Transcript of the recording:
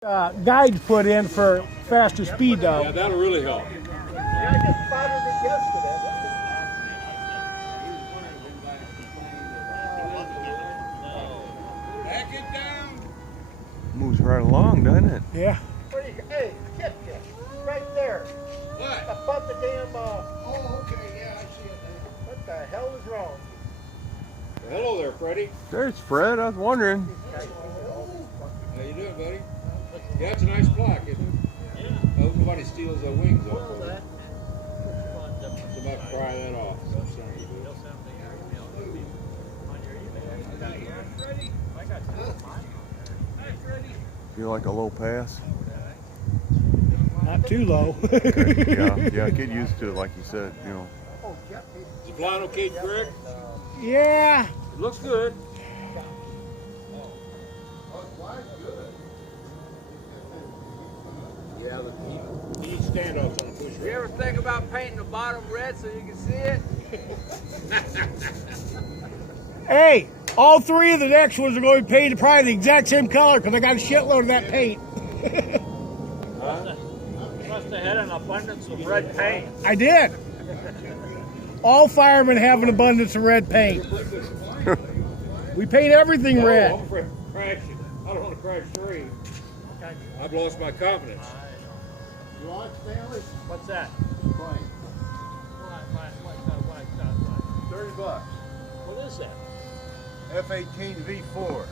Guides put in for faster speed though. Yeah, that'll really help. Yeah, I just spotted it yesterday. Back it down. Moves right along, doesn't it? Yeah. Hey, Kit, right there. What? Above the damn, Oh, okay, yeah, I see it now. what the hell is wrong? Hello there, Freddie. There's Fred. I was wondering. How you doing, buddy? Yeah, it's a nice flock, isn't it? Yeah. I hope nobody steals their wings off of it. It's about to pry that off. So I'm sorry, dude. Feel like a low pass? Not too low. Yeah, get used to it, like you said. You know. Is the blind okay, Greg? Yeah. It looks good. Yeah, he needs standoffs on the push. You ever think about painting the bottom red so you can see it? Hey, all three of the next ones are going to be painted probably the exact same color because I got a shitload of that paint. You must have had an abundance of red paint. I did. All firemen have an abundance of red paint. We paint everything I'm red. afraid of crashing. I don't want to crash three. I've lost my confidence. You want Stanley? What's that? Fine. $30. $30. What is that? F-18 V4.